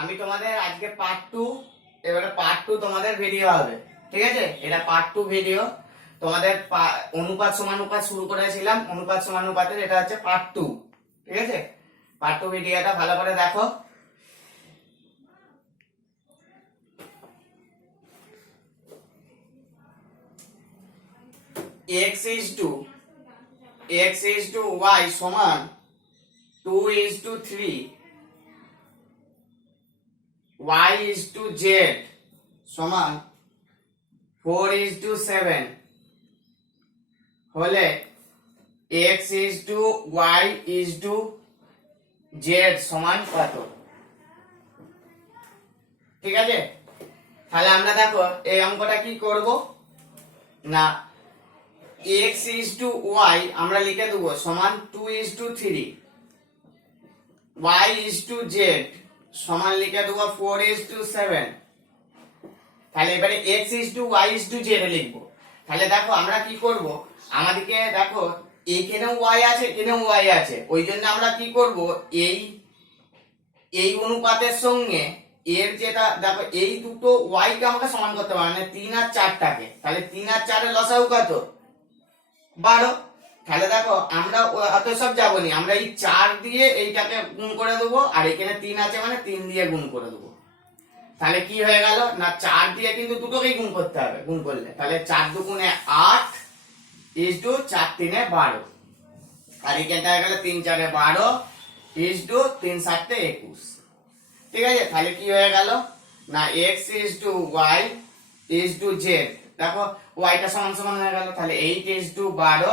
আমি তোমাদের আজকে পার্ট 2, এবারে পার্ট 2 তোমাদের ভিডিও হবে। ঠিক আছে, এটা পার্ট 2 ভিডিও। তোমাদের অনুপাত সমানুপাত শুরু করেছিলাম, অনুপাত সমানুপাতের এটা হচ্ছে পার্ট 2। ঠিক আছে, পার্ট 2 ভিডিওটা ভালো করে দেখো। x is to y সমান 2:3, y is to z সমান 4:7 হলে x is to y is to z সমান কত? ঠিক আছে, তাহলে আমরা দেখো এই অঙ্কটা কি করব না, x is to y আমরা লিখে দেবো সমান 2:3, y is to z সমান লিখে দেবো 4:7। তাহলে এবারে x is to y is to z লিখবো। তাহলে দেখো আমরা কি করব, আমাদেরকে দেখো এখানেও y আছে, এখানেও y আছে, ওই জন্য আমরা কি করব, এই অনুপাতের সঙ্গে এর যেটা দেখো এই দুটো y কে আমাকে সমান করতে হবে, মানে 3 আর 4 টাকে। তাহলে 3 আর 4 এর লসাগু কত? 12। তাহলে দেখো আমরা অত সব যাবনি, আমরা এই 4 দিয়ে এইটাকে গুণ করে দেবো, আর এখানে 3 আছে মানে 3 দিয়ে গুণ করে দেবো। তাহলে কি হয়ে গেল না, 4 দিয়ে কিন্তু দুটোকেই গুণ করতে হবে, গুণ করলে তাহলে 4 দুগুণে 8 ইজ টু 4 3 12, আর এখানটা হয়ে গেল 3 4 12 ইজ টু 3 7 21। ঠিক আছে, তাহলে কি হয়ে গেল না, x is to y is to z, দেখো y টা সমান সমান হয়ে গেল, তাহলে 8 ইজ টু 12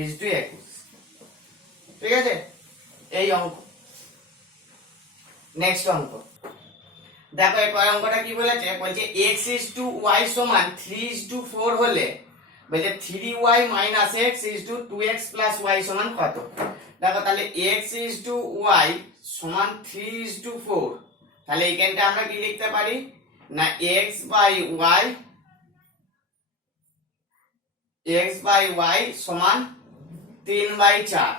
ইজ টু 21। ঠিক আছে, এই অঙ্ক। নেক্সট অঙ্ক দেখো, এই পরের অঙ্কটা কি বলেছে, বলছে x ইজ টু y সমান 3 ইজ টু 4 হলে বলছে 3y minus x is to 2x plus y সমান কত? দেখো তাহলে x ইজ টু y সমান 3 ইজ টু 4, তাহলে এইখানটা আমরা কি লিখতে পারি না, x বাই y সমান 3/4।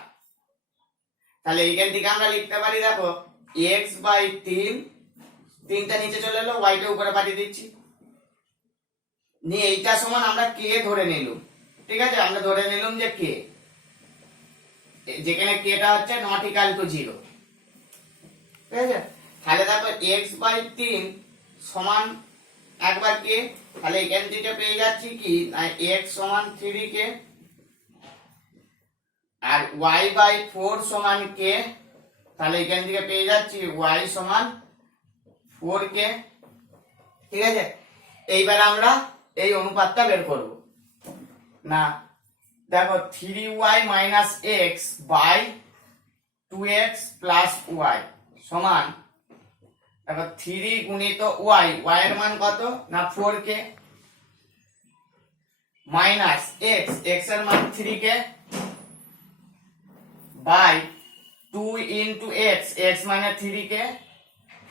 তাহলে এইখান থেকে আমরা লিখতে পারি দেখো x বাই 3, 3টা নিচে চলে এলো, y টা উপরে পাঠিয়ে দিচ্ছি, নিয়ে এইটা সমান আমরা k ধরে নিলাম। ঠিক আছে, আমরা ধরে নিলাম যে k, যেখানে k টা হচ্ছে নট ইকুয়াল টু 0। ঠিক আছে, তাহলে দেখো x বাই 3 সমান একবার k, তাহলে এখান থেকে পেয়ে যাচ্ছি কি x সমান 3k, আর y বাই 4 সমান k, তাহলে এখান থেকে পেয়ে যাচ্ছি y সমান 4k। ঠিক আছে, এইবার আমরা এই অনুপাতটা বের করব না, দেখো 3y minus x by 2x plus y সমান, দেখো 3 গুণিত y, y এর মান কত না 4k, মাইনাস x, x এর মান 3k, by 2 into x, x মানে 3k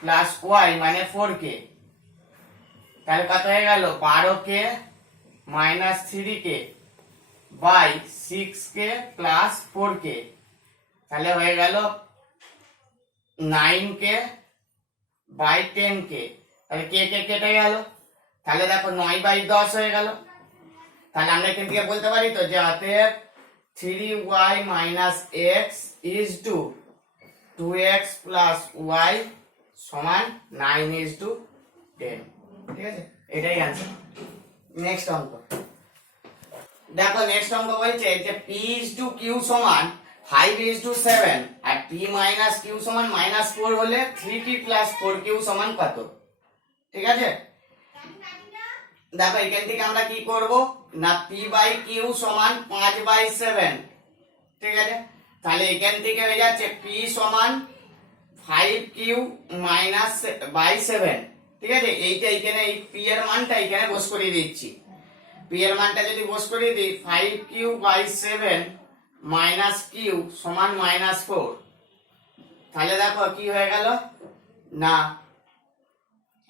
প্লাস y মানে 4k, তাহলে কত হয়ে গেল 12k minus 3k by 6k plus 4k, তাহলে হয়ে গেল 9k বাই 10k, তাহলে k কেটে গেল, তাহলে দেখো 9/10 হয়ে গেল। তাহলে আমরা এখান থেকে বলতে পারি তো যে অতএব 3y minus x is to 2x plus y সমান 9 ইজ টু 10। ঠিক আছে, এটাই आंसर। নেক্সট অঙ্ক দেখো, নেক্সট অঙ্ক বলছে যে p ইজ টু q সমান 5 ইজ টু 7, আর p মাইনাস q সমান -4 হলে 3p প্লাস 4q সমান কত? ঠিক আছে, দেখো এখান থেকে আমরা কি করব না, p বাই q সমান 5/7। ঠিক আছে, তাহলে এখান থেকে হয়ে যাচ্ছে p সমান 5q মাইনাস বাই 7। ঠিক আছে, এইটা এখানে এই p এর মানটা এখানে বস করে দিচ্ছি, p এর মানটা যদি বস করে দিই 5q/7 মাইনাস q সমান -4, তাহলে দেখো কি হয়ে গেল না,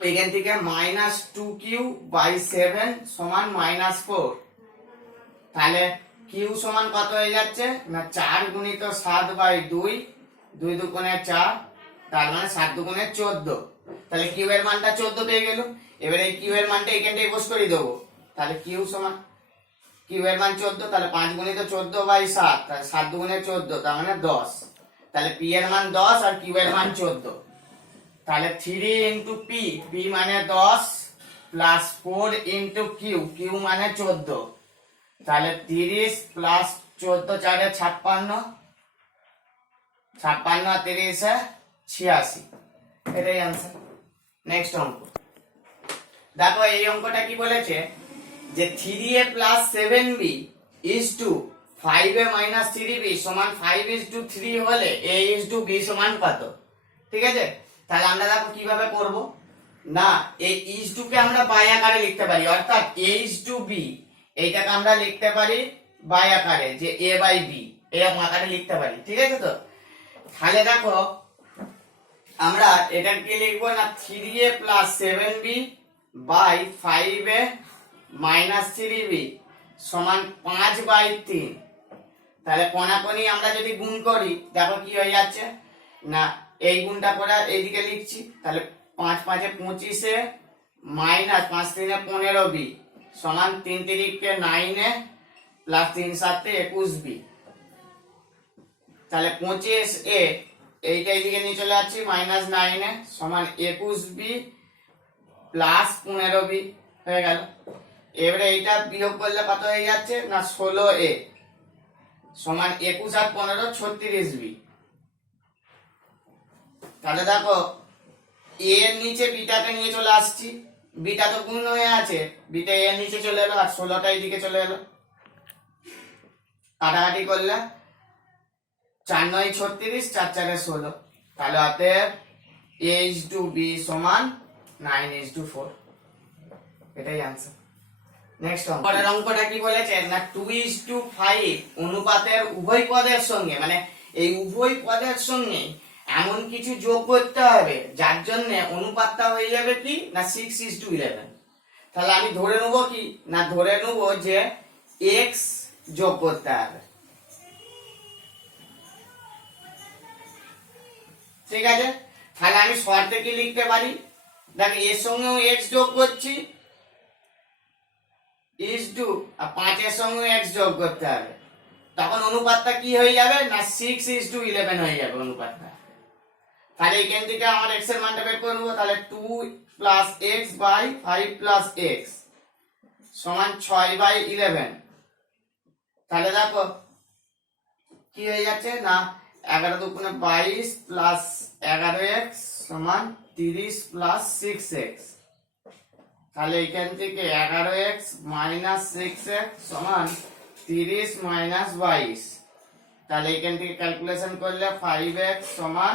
এখান থেকে -2q/7 সমান -4, তাহলে q সমান কত হয়ে যাচ্ছে না 4 গুণিত 7/2, 2 দুগুণে 4, তার মানে 7 দুগুণে 14, তাহলে কিউ এর মানটা 14 পেয়ে গেল। এবারে এই কিউ এর মানটা এখানটাই বস করে দেবো, তাহলে কিউ সমান কিউ এর মান 14, তাহলে 5 গুণিত 14/7, তাহলে 7 দুগুণে 14, তার মানে 10, তাহলে পি এর মান 10 আর কিউ এর মান 14, তাহলে 3 ইন্টু পি, পি মানে 10 প্লাস 4 ইন্টু কিউ, কিউ মানে 14, তাহলে 30 প্লাস 14 4 56, 56 আর 30 86, এটাই आंसर। নেক্সট অঙ্ক দেখো, এই অঙ্কটা কি বলেছে যে 3a plus 7b is two 5a minus 3b সমান 5:3 হলে a ইজ টু b সমান কত? ঠিক আছে, তাহলে আমরা দেখো কিভাবে করব না, এই ইজ টু কে আমরা বাই আকারে লিখতে পারি, অর্থাৎ a ইজ টু b এইটাকে আমরা লিখতে পারি বাই আকারে, যে a বাই b এরকম আকারে লিখতে পারি। ঠিক আছে, তো তাহলে দেখো আমরা এটা কি লিখবো না, 3a plus 7b by 5a minus 3b সমান 5/3। তাহলে কোনাকোনি আমরা যদি গুণ করি দেখো কি হয়ে যাচ্ছে না, এই গুণটা করে এইদিকে লিখছি, তাহলে 5 5 25 মাইনাস 5 3 15b সমান 3 3 9 প্লাস 3 7 21b, তাহলে 25a এইটা এইদিকে নিয়ে চলে যাচ্ছি মাইনাস 9 সমান 21b প্লাস 15b হয়ে গেল। এবারে এইটা বিয়োগ করলে কত হয়ে যাচ্ছে না, 16a সমান 21 আর 15 36b। তাহলে দেখো a এর নিচে বিটাকে নিয়ে চলে আসছি, বিটা তো গুণ হয়ে আছে, বিটা a এর নিচে চলে এলো আর 16টা এইদিকে চলে এলো, কাটাকাটি করলে 4 9 36 4 4 16, তাহলে অতএব a is to b সমান 9:4, এটাই आंसर। নেক্সট অঙ্ক, পরের অঙ্কটা কি বলেছে না, 2:5 অনুপাতের উভয় পদের সঙ্গে, মানে এই উভয় পদের সঙ্গে এমন কিছু যোগ করতে হবে যার জন্য অনুপাতটা হয়ে যাবে কি না 6:11। তাহলে আমি ধরে নেব কি না, ধরে নেব যে x যোগ করতে হবে। ঠিক আছে, তাহলে আমি শর্তে কি লিখতে পারি, দেখো এর সঙ্গেও x যোগ করছি ইজ টু, আর 5 এর সঙ্গেও x যোগ করতে হবে, তখন অনুপাতটা কি হয়ে যাবে না 6:11 হয়ে যাবে অনুপাতটা। তাহলে এখান থেকে আমার x এর মানটা বের করে নেবো, তাহলে 2 plus x by 5 plus x সমান 6/11। তাহলে দেখো কি হয়ে যাচ্ছে না, 11 দুগুণে 22 প্লাস 11x সমান 30 প্লাস 6x, তাহলে এখান থেকে 11x মাইনাস 6x সমান 30 মাইনাস 22, তাহলে এখান থেকে ক্যালকুলেশন করলে 5x সমান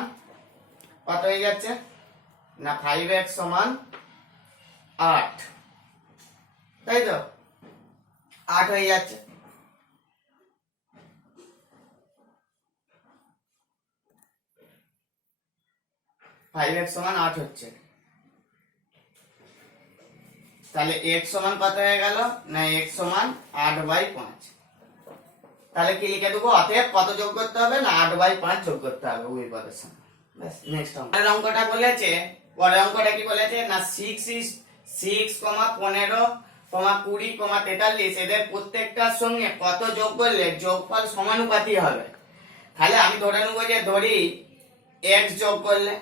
কত হয়ে যাচ্ছে না, 5x সমান 8, তাই তো 8 হয়ে যাচ্ছে। x সমান 8 হচ্ছে, তাহলে x সমান কত হয়ে গেল না, x সমান 8/5। তাহলে কি লিখে দেবো, অতএব কত যোগ করতে হবে না 8/5 যোগ করতে হবে ওই পদের সঙ্গে। নেক্সট অঙ্কটা বলেছে, পরের অঙ্কটা কি বলেছে না, 6 15 20 43 এদের প্রত্যেকটার সঙ্গে কত যোগ করলে যোগফল সমানুপাতি হবে। তাহলে আমি ধরে নেবো যে ধরি x যোগ করলে,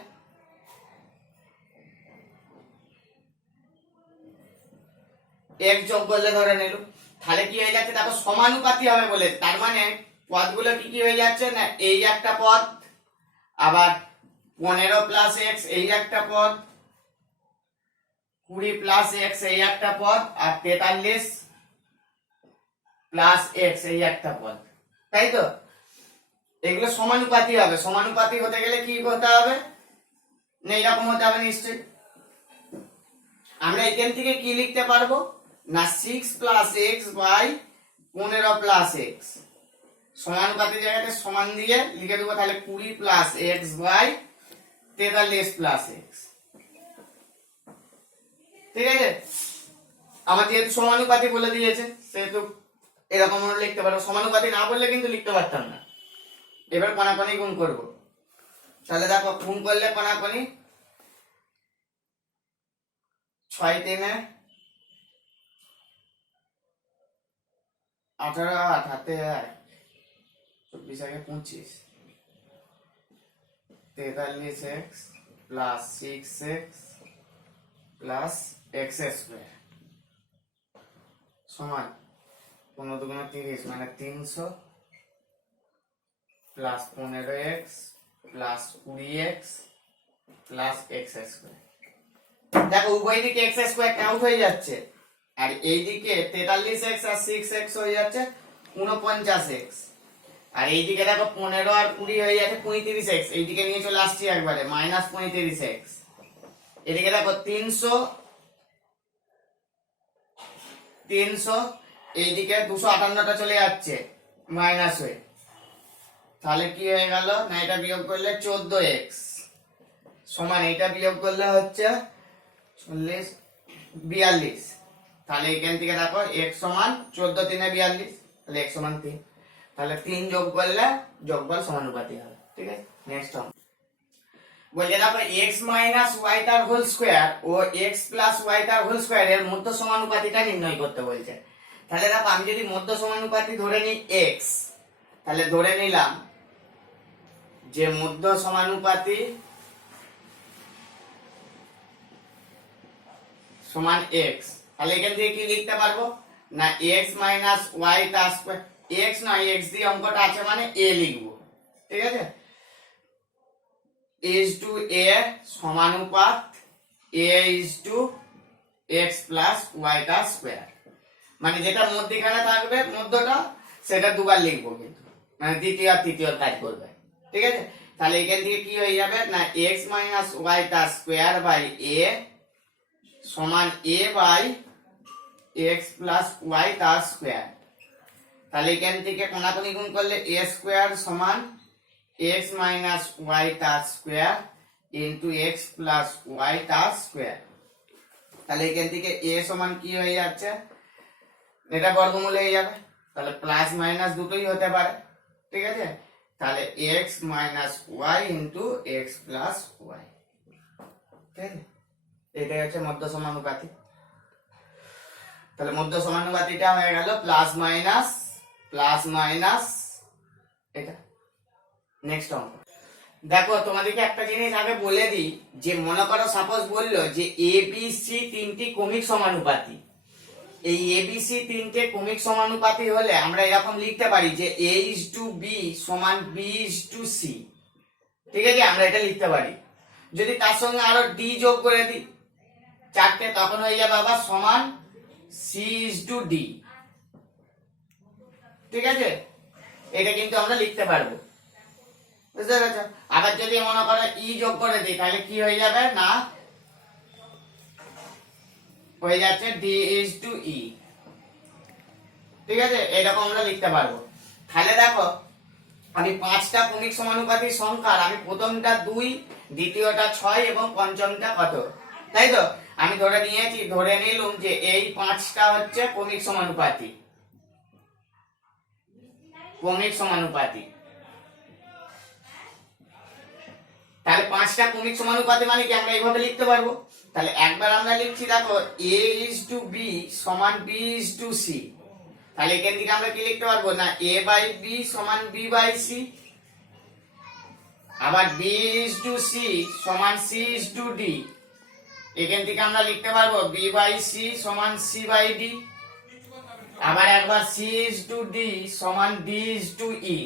x যোগ করলে ধরে নিল, তাহলে কি হয়ে যাচ্ছে দেখো সমানুপাতি হবে বলে, তার মানে পদগুলো কি কি হয়ে যাচ্ছে না, এই একটা পদ, আবার 15 প্লাস x এই একটা পদ, 20 প্লাস x এই একটা পদ, আর 43 প্লাস x এই একটা পদ, তাই তো এগুলো সমানুপাতি হবে। সমানুপাতি হতে গেলে কি করতে হবে না, এরকম হতে হবে নিশ্চয়ই। আমরা এখান থেকে কি লিখতে পারবো না, 6 plus x by 15 plus x সমানুপাতির জায়গাতে সমান দিয়ে লিখে দেবো, তাহলে 20 plus x by 43 plus x। ঠিক আছে, আমার যেহেতু সমানুপাতি বলে দিয়েছে সেহেতু এরকম লিখতে পারবো, সমানুপাতি না বললে কিন্তু লিখতে পারতাম না। এবার কোনাকুনি গুণ করবো, তাহলে দেখো গুণ করলে কোনাকুনি 6 3 18 8 হাতে 24 আগে 25 43x plus 6x plus x square সমান 15 দুগুণে 30 মানে 300 plus 15x plus 20x plus x square. দেখো উভয় দিকে x স্কয়ার কাউন্ট হয়ে যাচ্ছে আর এই দিকে 43x আর 6x হয়ে যাচ্ছে 49x আর এই দিকে দেখো 15 আর 20 হয়ে যাচ্ছে 35x। এই দিকে নিয়ে চলে আসছি একবারে মাইনাস 35x। এদিকে দেখো 300 এইদিকে 258টা চলে যাচ্ছে মাইনাস হয়ে, তাহলে কি হয়ে গেল না এটা বিয়োগ করলে 14x সমান এটা বিয়োগ করলে হচ্ছে 40 42। তাহলে এখান থেকে দেখো x সমান 14 3 42 তাহলে x সমান 3। তাহলে 3 যোগ করলে যোগফল সমানুপাতি হবে। ঠিক আছে, নেক্সট হবে বলছে দেখো x মাইনাস y তার হোল স্কয়ার ও x প্লাস y তার হোল স্কয়ার এর মধ্য সমানুপাতিটা নির্ণয় করতে বলছে। তাহলে দেখো আমি যদি মধ্য সমানুপাতি ধরে নিই x, তাহলে ধরে নিলাম যে মধ্য সমানুপাতি সমান x, তাহলে এখান থেকে কি লিখতে পারবো না x মাইনাস y তার স্কয়ার, x নয় x দিয়ে অঙ্কটা আছে মানে a লিখবো। ঠিক আছে, is to a সমানুপাত a is to x plus y তার স্কয়ার, মানে যেটা মধ্যখানে থাকবে মধ্যটা সেটা দুবার লিখবো কিন্তু মানে দ্বিতীয় আর তৃতীয় কাজ করবে। ঠিক আছে, তাহলে এখান থেকে কি হয়ে যাবে না x মাইনাস y তার স্কয়ার বাই a সমান a বাই x প্লাস y তার স্কয়ার। তাহলে এখান থেকে কোনাকুনি গুণ করলে a স্কয়ার সমান x মাইনাস y তার square into x plus y তার স্কয়ার। তাহলে এখান থেকে a সমান কি হয়ে যাচ্ছে এটা বর্গমূল হয়ে যাবে, তাহলে প্লাস মাইনাস দুটোই হতে পারে। ঠিক আছে, তাহলে x minus y into x plus y। ঠিক আছে, এটাই হচ্ছে মধ্য সমানুপাতি। তাহলে মধ্য সমানুপাতিটা হয়ে গেল প্লাস মাইনাস এটা। নেক্সট অঙ্ক দেখো তোমাদেরকে একটা জিনিস আগে বলে দিই যে মনে করো সাপোজ বললো যে এ বি সি তিনটি ক্রমিক সমানুপাতি, এই এ বি সি তিনটে ক্রমিক সমানুপাতি হলে আমরা এরকম লিখতে পারি যে a is to b সমান b is to c। ঠিক আছে, আমরা এটা লিখতে পারি। যদি তার সঙ্গে আরো d যোগ করে দিই চারটে তখন হয়ে যাবে আবার সমান c is to d। ঠিক আছে, এটা কিন্তু আমরা লিখতে পারবো, বুঝতে পেরেছো। আবার যদি মনে করো ই যোগ করে দিই তাহলে কি হয়ে যাবে না হয়ে যাচ্ছে d is to e। ঠিক আছে, এরকম আমরা লিখতে পারবো। তাহলে দেখো আমি পাঁচটা ক্রমিক সমানুপাতিক সংখ্যার আমি প্রথমটা 2, দ্বিতীয়টা 6 এবং পঞ্চমটা কত, তাই তো আমি ধরে নিলাম যে এই পাঁচটা হচ্ছে ক্রমিক সমানুপাতি। তাহলে পাঁচটা ক্রমিক সমানুপাতি মানে কি আমরা এইভাবে লিখতে পারবো। তাহলে একবার আমরা লিখছি দেখো a is to b সমান b is to c। তাহলে এখান থেকে আমরা কি লিখতে পারবো না a বাই b সমান b বাই c, আবার b is to c সমান c is to d। এখান থেকে আমরা লিখতে পারবো b বাই c সমান c বাই d, আবার একবার c is to d সমান d is to e।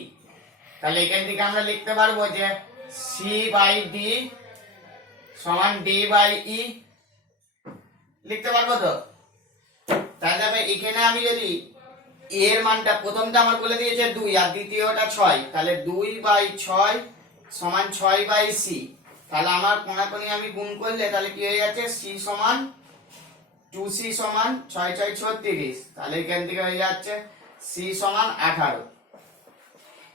তাহলে এখান থেকে আমরা লিখতে পারবো যে c বাই d সমান d বাই e লিখতে পারবো তো। তাহলে এখানে আমি যদি এর মানটা প্রথমটা আমার বলে দিয়েছে 2 আর দ্বিতীয়টা 6, তাহলে 2 বাই 6 সমান 6 বাই c। তাহলে আমার কোনাকুনি আমি গুণ করলে তাহলে কি হয়ে যাচ্ছে c সমান 2c সমান 6 6 36। তাহলে এখান থেকে হয়ে যাচ্ছে c সমান 18।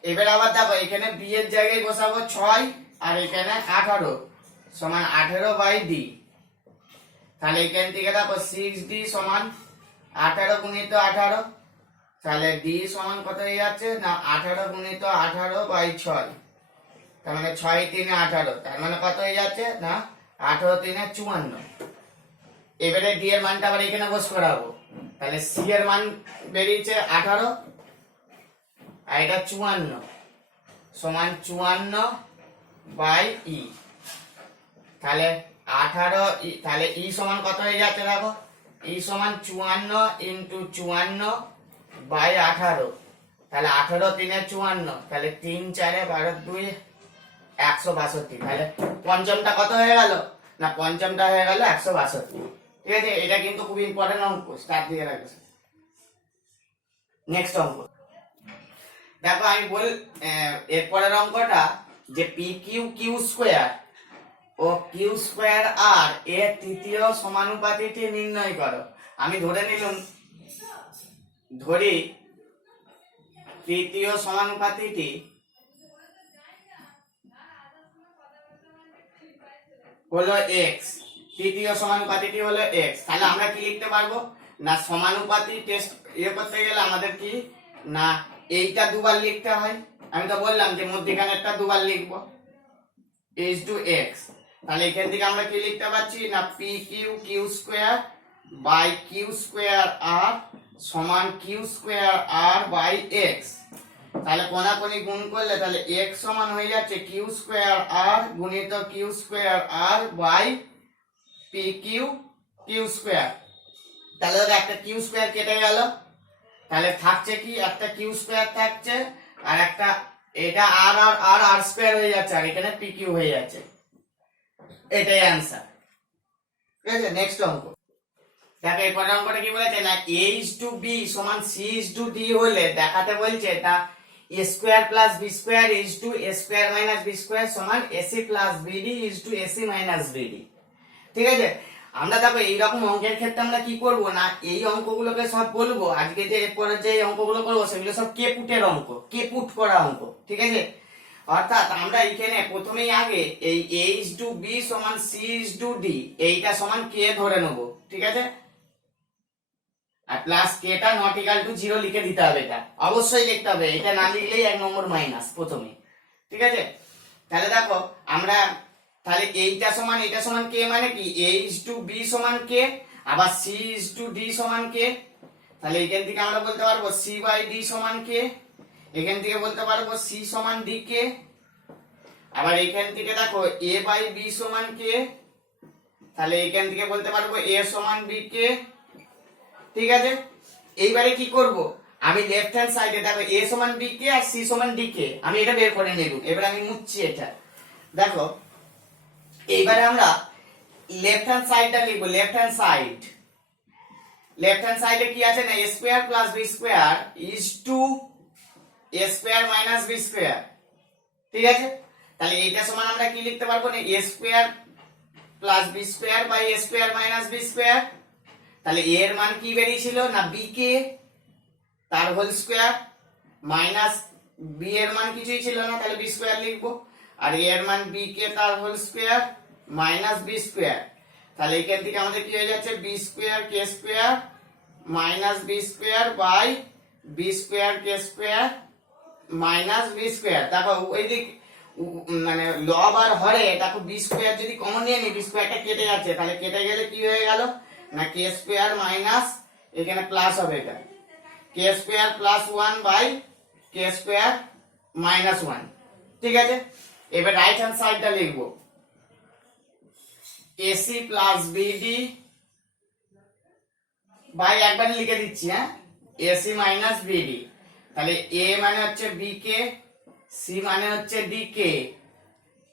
এবার আবার দেখো এখানে b এর জায়গায় বসাবো 6 আর এখানে 18 সমান 18 বাই d। তাহলে এখান থেকে দেখো 6d সমান 18 গুণিত 18, তাহলে d সমান কত হয়ে যাচ্ছে না 18 গুণিত 18 বাই 6। তার মানে 6 3 18, তার মানে কত হয়ে যাচ্ছে না 18 3 54। এবারে ডি এর মানটা আবার এখানে বস করাবো, তাহলে সি এর মান বেরিয়েছে 18 আর এটা 54 সমান 54 বাই ই। তাহলে 18 তাহলে ই সমান কত হয়ে যাচ্ছে দেখো, ই সমান 54 ইন্টু 54 বাই 18, তাহলে 18 3 54, তাহলে 3 4 12 2 162। তাহলে পঞ্চমটা কত হয়ে গেল না, পঞ্চমটা হয়ে গেল 162। ঠিক আছে, এটা কিন্তু খুব ইম্পর্টেন্ট অঙ্ক, স্টার্ট দিয়ে রাখবে। নেক্সট অঙ্ক দেখো, আমি বল এরপরের অঙ্কটা যে P q q square O Q square আর এর তৃতীয় সমানুপাতিটি নির্ণয় করো। আমি ধরে নিলাম, ধরি তৃতীয় সমানুপাতিটি হলো এক্স, তৃতীয় সমানুপাতিটি হলো এক্স। তাহলে আমরা কি লিখতে পারবো না, সমানুপাতি টেস্ট করতে গেলে আমাদের কি না এইটা দুবার লিখতে হয়। আমি তো বললাম যে মধ্যখানেরটা দুবার লিখবো, ইজ টু এক্স। তাহলে এখান থেকে আমরা কি লিখতে পারছি না, p q q square by q square r সমান q square r by x. তাহলে কোনাকুনি গুণ করলে তাহলে এক্স সমান হয়ে যাচ্ছে কিউ স্কোয়ার আর গুণিত q square r by p q q square. তাহলে একটা কিউ স্কোয়ার কেটে গেল, তাহলে থাকছে কি একটা কিউ স্কোয়ার থাকছে আর একটা এটা আর আর আর আর স্কোয়ার হয়ে যাচ্ছে আর এখানে পি কিউ হয়ে যাচ্ছে। এটাই অ্যান্সার। ঠিক আছে, নেক্সট অঙ্ক দেখো, এরপরের অঙ্কটা কি বলেছে না, a is to b সমান c is to d হলে দেখাতে বলছে তা a square plus b square is to a square minus b square সমান ac plus bd is to ac minus bd। ঠিক আছে, আমরা দেখো এইরকম অঙ্কের ক্ষেত্রে আমরা কি করব না, এই অঙ্কগুলোকে সব বলবো আজকে যে এরপরে যে অঙ্কগুলো করবো সেগুলো সব কে পুটের অঙ্ক, কে পুট করা অঙ্ক। ঠিক আছে, অর্থাৎ আমরা এখানে প্রথমেই আগে এই a is to b সমান c is to d এইটা সমান কে ধরে নেব। ঠিক আছে, আর প্লাস কে টা নট ইকুয়াল টু 0 লিখে দিতে হবে, এটা অবশ্যই লিখতে হবে, এটা না লিখলেই 1 নম্বর মাইনাস প্রথমে। ঠিক আছে, তাহলে দেখো আমরা তাহলে এইটা সমান কে মানে কি a is to b সমান কে, আবার c is to d সমান কে। তাহলে এখান থেকে আমরা বলতে পারবো c বাই d সমান কে, এখান থেকে বলতে পারবো c সমান d কে, আবার এখান থেকে দেখো a বাই b সমান কে, তাহলে এখান থেকে বলতে পারবো a সমান b কে। ঠিক আছে, এইবারে কি করব, আমি লেফট হ্যান্ড সাইডে দেখো a সমান b কে আর c সমান d কে আমি এটা বের করে নেব। এবার আমি মুছছি এটা, দেখো এইবারে আমরা লেফট হ্যান্ড সাইডটা লিখব। লেফট হ্যান্ড সাইডে কি আছে না, a square plus b square is to a square minus b square. ঠিক আছে, তাহলে এইটা সমান আমরা কি লিখতে পারবো না, a square plus b square by a square minus b square. তাহলে a এর মান কি বেরিয়েছিল না b কে তার হোল স্কয়ার মাইনাস b এর মান কিছুই ছিল না, তাহলে b স্কয়ার লিখবো, আর a এর মান b কে তার whole square minus b square. তাহলে এখান থেকে আমাদের কি হয়ে যাচ্ছে b স্কয়ার কে square minus b square by b square কে স্কয়ার মাইনাস b স্কয়ার। দেখো ওই দিক মানে লব আর হরে দেখো b স্কয়ার যদি কমন নিয়ে নি b স্কয়ারটা কেটে যাচ্ছে, তাহলে কেটে গেলে কি হয়ে গেল না কে স্কয়ার মাইনাস এখানে প্লাস হবে, এটা k square plus 1 by k square minus 1। ঠিক আছে, এবার রাইট হ্যান্ড সাইডটা লিখবো ac প্লাস bd বাই একবার লিখে দিচ্ছি, হ্যাঁ ac মাইনাস bd। তাহলে a মানে হচ্ছে b কে, c মানে হচ্ছে d কে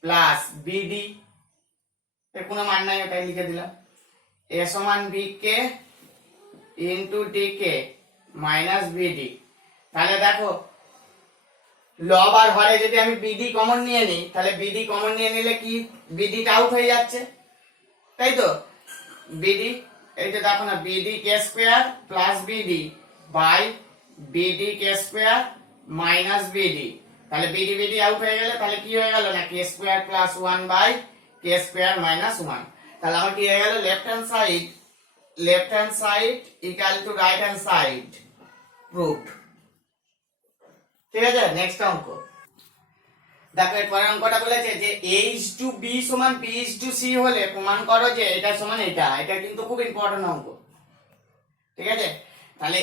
প্লাস bd এর কোনো মান নাই ওটাই লিখে দিলাম, a সমান b কে ইনটু d কে মাইনাস bd। তাহলে দেখো লব আর হরে যদি আমি bd কমন নিয়ে নিই, তাহলে bd কমন নিয়ে নিলে কি bd টা আউট হয়ে যাচ্ছে, তাই তো bd এই যে দেখো না bd k square plus bd by bd k square minus bd। তাহলে bd আউট হয়ে গেলে তাহলে কি হয়ে গেল না k square plus 1 by k square minus 1। তাহলে আমার কি হয়ে গেল left hand side equal to right hand side proved. ঠিক আছে, নেক্সট অঙ্ক দেখো এর পরের অঙ্কটা বলেছে যে এইচ টু বি সমান বি ইজ টু সি হলে প্রমাণ করো যে এটা সমান এটা। এটা কিন্তু খুব ইম্পর্টেন্ট অঙ্ক, ঠিক আছে? তাহলে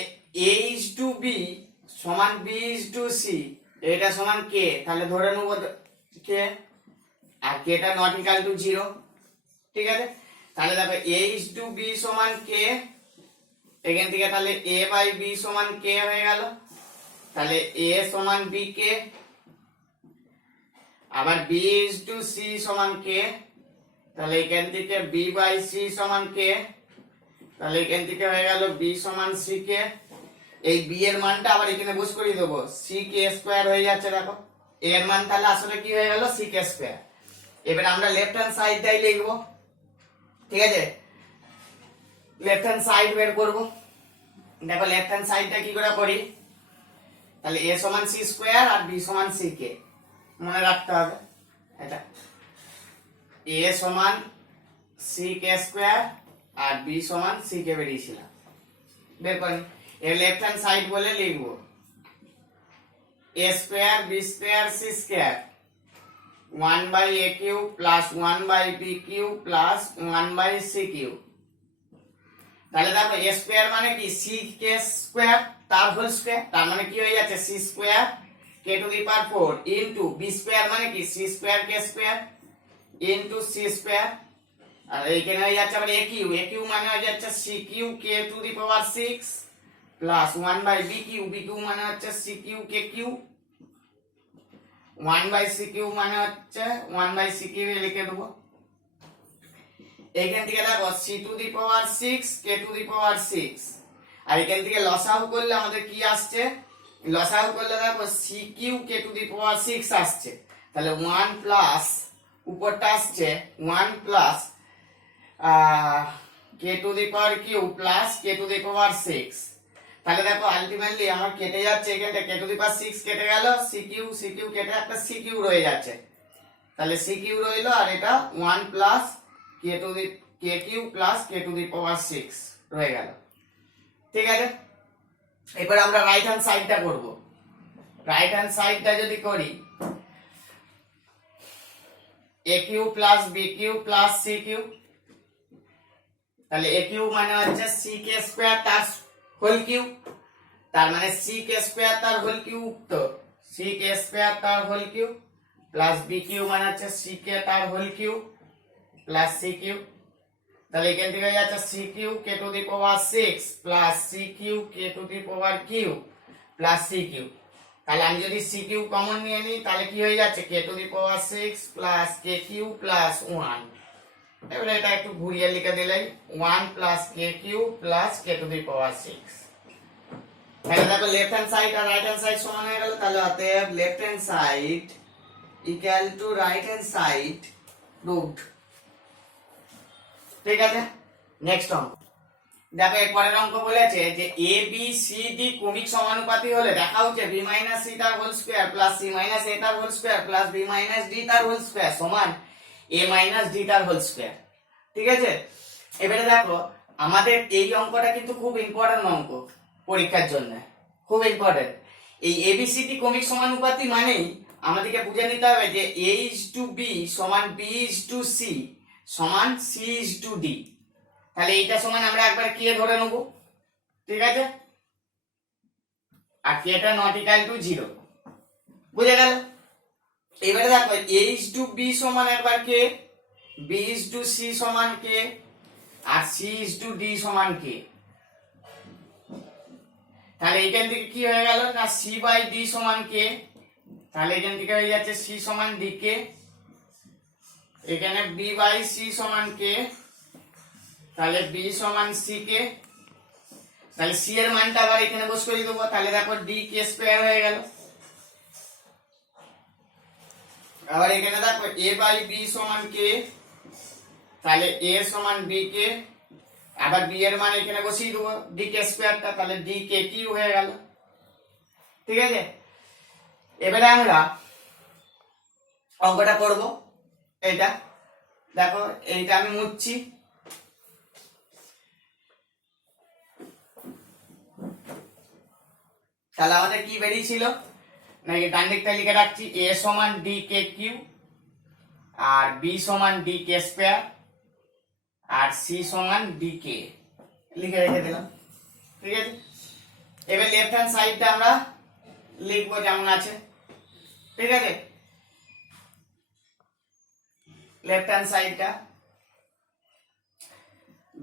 এইচ টু বি সমান বি ইজ টু সি, এটা সমান কে, তাহলে ধরে নেবো কে, আর কেটা নট ইকাল টু 0, ঠিক আছে? তাহলে দেখো এইচ টু বি সমান কে, এখান থেকে তাহলে এ বাই বি সমান কে হয়ে গেল, তাহলে এ সমান বি কে, আবার বি ইজ টু সি সমান কে, তাহলে এখান থেকে বি বাই সি সমান কে, তাহলে এখান থেকে হয়ে গেল বি সমান সি কে। এই বি এর মানটা আবার এখানে বস করিয়ে দেবো, সি কে স্কোয়ার হয়ে যাচ্ছে। দেখো এর মান তাহলে আসলে কি হয়ে গেল, সি কে স্কোয়ার। এবার আমরা লেফট হ্যান্ড সাইডটাই লিখবো, ঠিক আছে? লেফট হ্যান্ড সাইড বের করবো। দেখো লেফট হ্যান্ড সাইডটা কি করে করি, তাহলে এ সমান সি স্কোয়ার আর বি সমান সি কে, মনে রাখতে হবে এটা। এ সমান সি কে স্কোয়ার আর বি সমান সি কে বেরিয়েছিলাম, বের করি। এর লেফট হ্যান্ড সাইড বলে লিখবো a square b square c square 1 by a cube plus 1 by b cube plus 1 by c cube. তাহলে দেখো এ স্কোয়ার মানে কি, সি কে স্কোয়ার তার হোল স্কোয়ার, তার মানে কি হয়ে যাচ্ছে সি স্কোয়ার কে to the power 4 into b square মানে কি সি স্কোয়ার কে স্কোয়ার ইনটু সি স্কোয়ার, আর এইখানে হয়ে যাচ্ছে আবার এ কিউ মানে হয়ে যাচ্ছে c cube K to the power 6 plus 1 by b cube মানে হচ্ছে সি কিউ কে কিউ, 1 বাই সি কিউ মানে হচ্ছে 1 বাই সি কিউ লিখে দেবো। এইখান থেকে দেখো c to the power 6 k to the power 6, আর এখান থেকে লসাগু করলে আমাদের কি আসছে, লসাগু করলে দেখো c cube K to the power 6 আসছে, তাহলে 1 প্লাস উপরটা আসছে 1 plus k to the power cube plus k to the power 6। তাহলে দেখো আলটিমেটলি আমার কেটে যাচ্ছে, এখানটা কে টু দি পাওয়ার 6 কেটে গেল, সি কিউ কেটে একটা সি কিউ রয়ে যাচ্ছে, তাহলে সি কিউ রইলো, আর এটা 1 plus k to the k cube plus k to the power 6 রয়ে গেল, ঠিক আছে? এবার আমরা রাইট হ্যান্ড সাইডটা করব। রাইট হ্যান্ড সাইডটা যদি করি a cube plus b cube plus c cube, তাহলে এ কিউ মানে হচ্ছে সি কে স্কোয়ার তার হোল কিউ, তার মানে সি কে স্কোয়ার তার হোল কিউ, তো সি কে স্কোয়ার তার whole cube plus b cube মানে হচ্ছে সি কে তার whole cube plus c cube, তাহলে এখান থেকে যাচ্ছে c cube K to the power 6 plus c cube K to the power cube plus c cube. তাহলে আমি যদি সি কিউ কমন নিয়ে নিই তাহলে কি হয়ে যাচ্ছে k to the power 6 plus k cube plus 1। এবারে এটা একটু ঘুরিয়ে লিখে দিলেই 1 plus k cube plus k to the power 6। তাহলে দেখো লেফট হ্যান্ড সাইড আর রাইট হ্যান্ড সাইড সমান হয়ে গেল, তাহলে অতএব left hand side equal to right hand side root, ঠিক আছে? নেক্সট অঙ্ক দেখো এর পরের অঙ্ক বলেছে যে এ বি সি ডি ক্রমিক সমানুপাতি হলে দেখা হচ্ছে বি মাইনাস সি তার whole square plus c minus a তার whole square plus b minus d তার হোল স্কয়ার সমান এ মাইনাস ডি তার হোল স্কয়ার, ঠিক আছে? এবারে দেখো আমাদের এই অঙ্কটা কিন্তু খুব ইম্পর্টেন্ট অঙ্ক পরীক্ষার জন্য, খুব ইম্পর্টেন্ট। এই এবিসিডি ক্রমিক সমানুপাতি মানেই আমাদেরকে বুঝে নিতে হবে যে এ ইজ টু বি সমান বি ইজ টু সি সমান সি ইজ টু ডি। তাহলে এইটা সমান আমরা একবার কে ধরে নেব, ঠিক আছে? আর কেটা নট ইকুয়াল টু 0, বুঝে গেল? এবারে দেখো এ ইজ টু বি সমান একবার কে, বি ইজ টু সি সমান কে, আর সি ইজ টু ডি সমান কে। তাহলে এখান থেকে কি হয়ে গেল না সি বাই ডি সমান কে, তাহলে এখান থেকে হয়ে যাচ্ছে সি সমান ডি কে, এখানে বি বাই সি সমান কে, তাহলে বি সমান সি কে, তাহলে সি এর মানটা আবার এখানে বস করে দেবো, তাহলে দেখো ডি কে স্কয়ার হয়ে গেল। আবার এখানে দেখো এ বাই বি সমান কে, তাহলে এ সমান বি কে, আবার বি এর মান এখানে বসিয়ে দেবো ডি কে স্কয়ারটা, তাহলে ডি কে কিউ হয়ে গেল, ঠিক আছে? এবারে আমরা অঙ্কটা করব। এইটা দেখো এইটা আমি মুছছি, তাহলে আমাদের কি বেরিয়েছিল নাকি ডান দিকটা লিখে রাখছি a সমান d k Q R b সমান d k স্কয়ার আর c সমান d k লিখে রেখে দিলাম। ঠিক আছে, এবার লেফট হ্যান্ড সাইডটা আমরা লিখবো যেমন আছে। ঠিক আছে, লেফট হ্যান্ড সাইডটা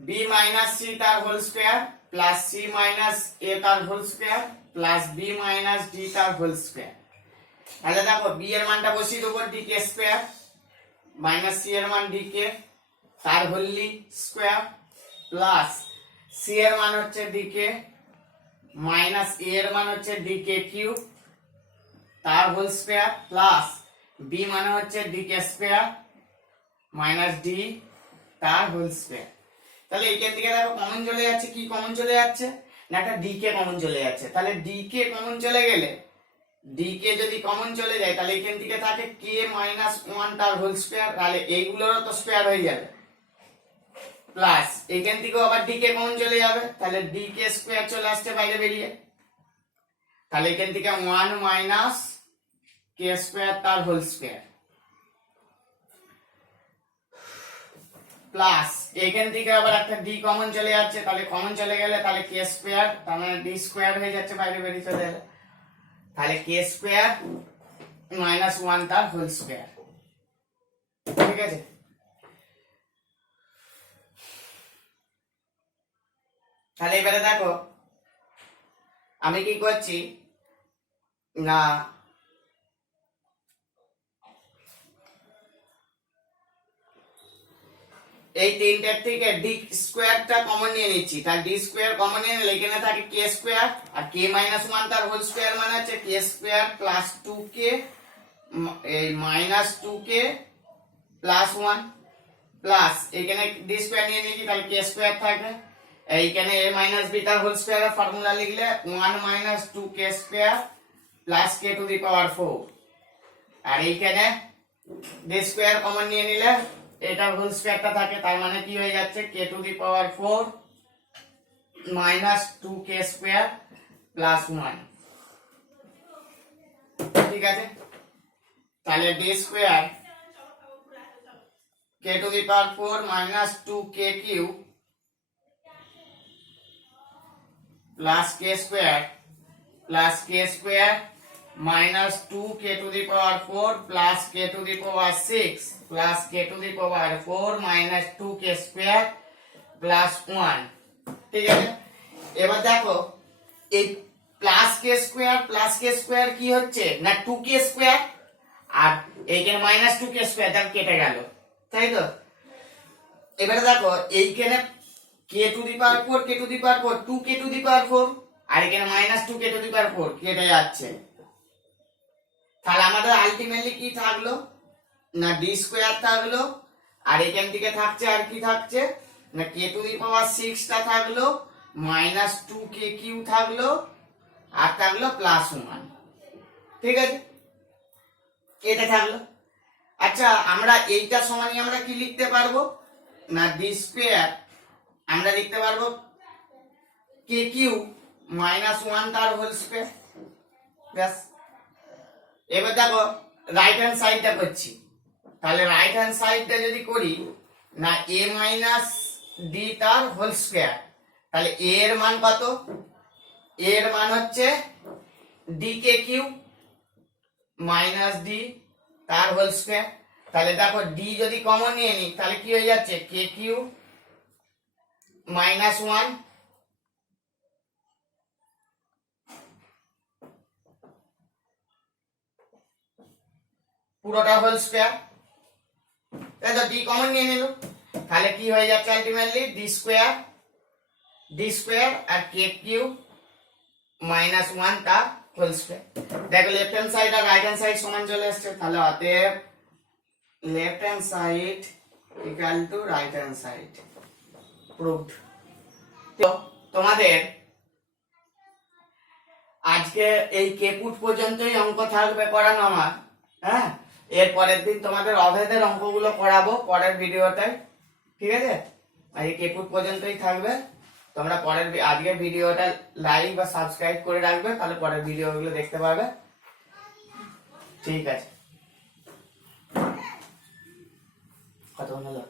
b মাইনাস c তার whole square plus c minus a তার whole square plus b minus d তার হোল স্কয়ার। তাহলে দেখো b এর মানটা বসিয়ে দেবো d k square minus c এর মান d k তার হোলি স্কয়ার প্লাস c এর মান হচ্ছে d k মাইনাস a এর মান হচ্ছে d k কিউব তার হোল স্কয়ার প্লাস b মানে হচ্ছে d k square minus d তার হোল স্কয়ার। তাহলে এইখান থেকে দেখো কমন চলে যাচ্ছে, কি কমন চলে যাচ্ছে না একটা dk কমন চলে যাচ্ছে। তাহলে dk কমন চলে গেলে dk যদি কমন চলে যায় তাহলে এখান থেকে থাকে k মাইনাস 1 তার হোল স্কয়ার, তাহলে এইগুলোরও তো স্কয়ার হয়ে যাবে প্লাস এখান থেকেও আবার dk কমন চলে যাবে, তাহলে dk স্কয়ার চলে আসছে বাইরে বেরিয়ে। তাহলে এখান থেকে 1 মাইনাস k স্কয়ার তার হোল স্কয়ার প্লাস এখান থেকে আবার একটা d কমন চলে যাচ্ছে, তাহলে কমন চলে গেলে তাহলে k স্কয়ার তার মানে d স্কয়ার হয়ে যাচ্ছে বাইরে বেরিয়ে চলে গেলে, তাহলে k স্কয়ার মাইনাস 1 তার হোল স্কয়ার। ঠিক আছে, তাহলে এবারে দেখো আমি কি করছি না এই তিনটার থেকে d স্কয়ারটা কমন নিয়ে নিচ্ছি, তার d স্কয়ার কমন নিয়ে নিলে এখানে থাকে k স্কয়ার আর k মাইনাস 1 তার হোল স্কয়ার মানে হচ্ছে k স্কয়ার প্লাস 2k এই মাইনাস 2k প্লাস 1 প্লাস এখানে d স্কয়ার নিয়ে নিয়েছি তাহলে k স্কয়ার থাকবে, এইখানে a মাইনাস b তার হোল স্কয়ারের ফর্মুলা লিখলে 1 minus 2k square plus k to the power 4 আর এইখানে d স্কয়ার কমন নিয়ে নিলে এটা হোল স্কয়ারটা থাকে, তার মানে কি হয়ে যাচ্ছে k to the power 4 minus 2k square plus 1। ঠিক আছে, তাহলে d square k to the power 4 minus 2k cube plus k square minus 2k to the power 4 plus k to the power 6 plus k to the power 4 minus 2k square plus 1। ঠিক আছে, এবার দেখো এই plus k square কি হচ্ছে না 2k square আর এইখানে minus 2k square তার কেটে গেল, তাই তো। এবারে দেখো এইখানে k to the power 4 k to the power 4 2k to the power 4 আর এখানে minus 2k to the power 4 কেটে যাচ্ছে, তাহলে আমাদের আলটিমেটলি কি থাকলো না d স্কয়ার থাকলো আর এখান থেকে থাকছে আর কি থাকছে না k টু দি পাওয়ার 6 টা থাকলো মাইনাস 2k কিউ থাকলো আর থাকলো প্লাস 1। ঠিক আছে, এটা থাকলো। আচ্ছা আমরা এইটা সমানই আমরা কি লিখতে পারবো না d স্কয়ার আমরা লিখতে পারবো k কিউ মাইনাস 1 তার হোল স্কয়ার ব্যাস। এবার দেখো রাইট হ্যান্ড সাইডটা করছি, তাহলে রাইট হ্যান্ড সাইডটা যদি করি না a মাইনাস d তার হোল স্কয়ার, তাহলে a এর মান কত a এর মান হচ্ছে dk কিউব মাইনাস d তার হোল স্কয়ার। তাহলে দেখো d যদি কমন নিয়ে নি তাহলে কি হয়ে যাচ্ছে k কিউব মাইনাস 1 পুরোটা হোল স্কয়ার, তাই তো d কমন নিয়ে নিল, তাহলে কি হয়ে যাচ্ছে আলটিমেটলি d স্কয়ার আর k কিউব মাইনাস 1 তা হোল স্কয়ার। দেখো লেফট হ্যান্ড সাইড আর রাইট হ্যান্ড সাইড সমান চলে আসছে, তাহলে অতএব left hand side equal to right hand side proved. তো তোমাদের আজকে এই কেপুট পর্যন্তই অঙ্ক থাকবে করানো আমার, হ্যাঁ এর পরের দিন তোমাদের অভেদের অঙ্কগুলো করাবো পরের ভিডিওটায়। ঠিক আছে, আর এই কেপুট পর্যন্তই থাকবে, তোমরা পরের আজকের ভিডিওটা লাইক বা সাবস্ক্রাইব করে রাখবে, তাহলে পরের ভিডিওগুলো দেখতে পাবে। ঠিক আছে, কত হলো?